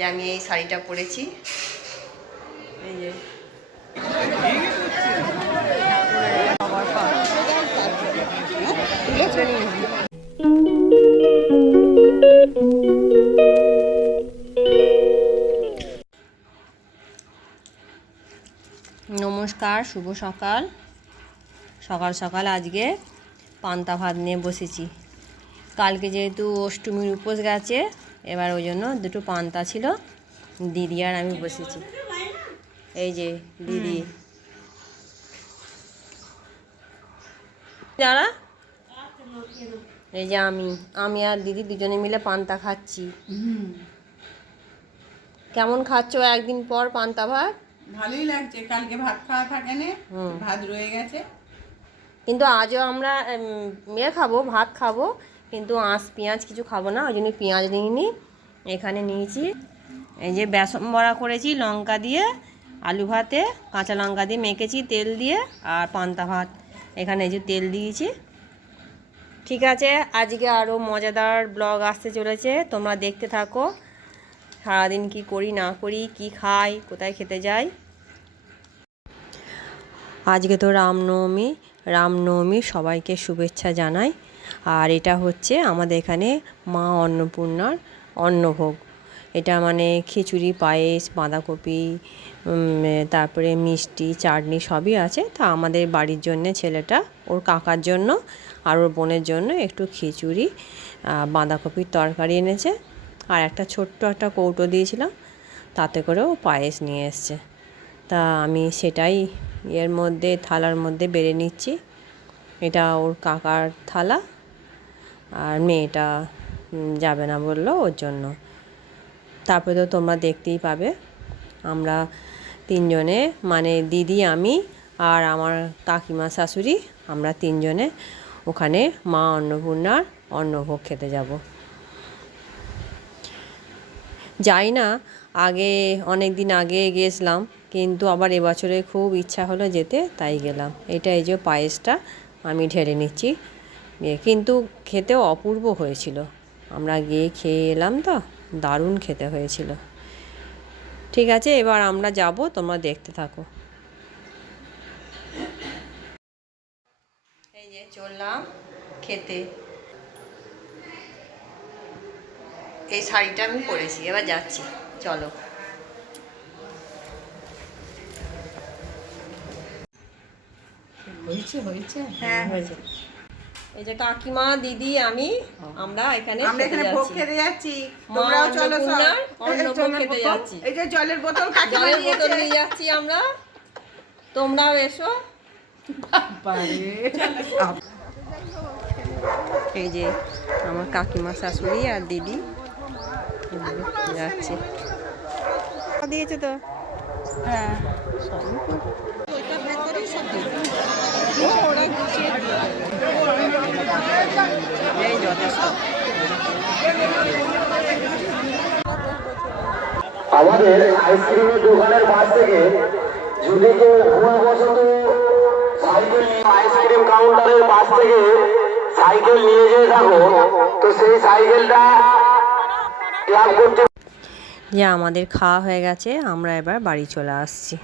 যে আমি এই শাড়িটা পরেছি। এই যে নমস্কার, শুভ সকাল। সকাল সকাল আজকে পান্তা ভাত নিয়ে বসেছি। কালকে যেহেতু অষ্টমীর উপোস গেছে, এবার ওই জন্য দুটো পান্তা ছিল, দিদি আর আমি বসেছি। এই যে দিদি, যারা এই যে আমি আর দিদি দুজনে মিলে পান্তা খাচ্ছি। কেমন খাচ্ছ একদিন পর পান্তা ভাত? ভালোই লাগছে। কালকে ভাত খাওয়া থাকে না, ভাত রয়ে গেছে। কিন্তু আজও আমরা খাবো, ভাত খাবো, কিন্তু পেঁয়াজ কিছু খাবো না, ওই জন্য পেঁয়াজ নিইনি। এখানে নিয়েছি এই যে বেসন বড়া করেছি লঙ্কা দিয়ে, আলু ভাতে কাঁচা লঙ্কা দিয়ে মেখেছি তেল দিয়ে, আর পান্তা ভাত এখানে এই যে তেল দিয়েছি। ঠিক আছে, আজকে আরও মজাদার ব্লগ আসতে চলেছে, তোমরা দেখতে থাকো। সারাদিন কি করি না করি, কি খাই, কোথায় খেতে যাই। আজকে তো রামনবমী সবাইকে শুভেচ্ছা জানাই। আর এটা হচ্ছে আমাদের এখানে মা অন্নপূর্ণার অন্নভোগ। এটা মানে খিচুড়ি, পায়েস, বাঁধাকপি, তারপরে মিষ্টি, চাটনি সবই আছে। তা আমাদের বাড়ির জন্যে ছেলেটা ওর কাকার জন্য আর ওর বোনের জন্য একটু খিচুড়ি, বাঁধাকপির তরকারি এনেছে, আর একটা ছোট্ট একটা কৌটো দিয়েছিলাম, তাতে করেও পায়েস নিয়ে এসছে। তা আমি সেটাই এর মধ্যে থালার মধ্যে বেড়ে নিচ্ছি। এটা ওর কাকার থালা, আর মেয়েটা যাবে না বললো, ওর জন্য। তারপরে তো তোমরা দেখতেই পাবে, আমরা তিনজনে মানে দিদি, আমি আর আমার কাকিমা শাশুড়ি, আমরা তিনজনে ওখানে মা অন্নপূর্ণার অন্নভোগ খেতে যাব। যাই না, অনেক দিন আগে গিয়েছিলাম, কিন্তু আবার এবছরে খুব ইচ্ছা হলো যেতে, তাই গেলাম। এটা এই যে পায়েসটা আমি ঢেলে নিচ্ছি, কিন্তু খেতেও অপূর্ব হয়েছিল। আমরা গিয়ে খেয়ে এলাম, তো দারুণ খেতে হয়েছিল। ঠিক আছে, এবার আমরা যাব, তোমরা দেখতে থাকো। এই যে চললাম খেতে। এই শাড়িটা আমি পরেছি, এবার যাচ্ছি, চলো। হ্যাঁ হয়েছে। এই যে কাকিমা, দিদি, আমরা এখানে ভোগ খেতে যাচ্ছি। তোমরাও চলো, অন্নভোগ খেতে যাচ্ছি। এই যে জলের বোতল নিয়ে যাচ্ছি আমরা, তোমরাও এসো। এই যে আমার কাকিমা, শাশুড়ি আর দিদি যাচ্ছে। দিয়েছে তো, হ্যাঁ এই যথেষ্ট। আমাদের আইসক্রিমের দোকানের পাশ থেকে যদি কেউ ভুলবশত আইসক্রিম কাউন্টারের পাশ থেকে সাইকেল নিয়ে যেয়ে থাকো, তো সেই সাইকেলটা ক্লাব করতে। যে আমাদের খাওয়া হয়ে গেছে, আমরা এবার বাড়ি চলে আসছি।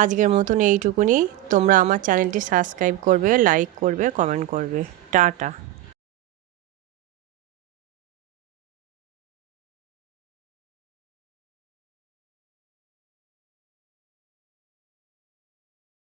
আজকের মতন এইটুকুনি। তোমরা আমার চ্যানেলটি সাবস্ক্রাইব করবে, লাইক করবে, কমেন্ট করবে। টাটা।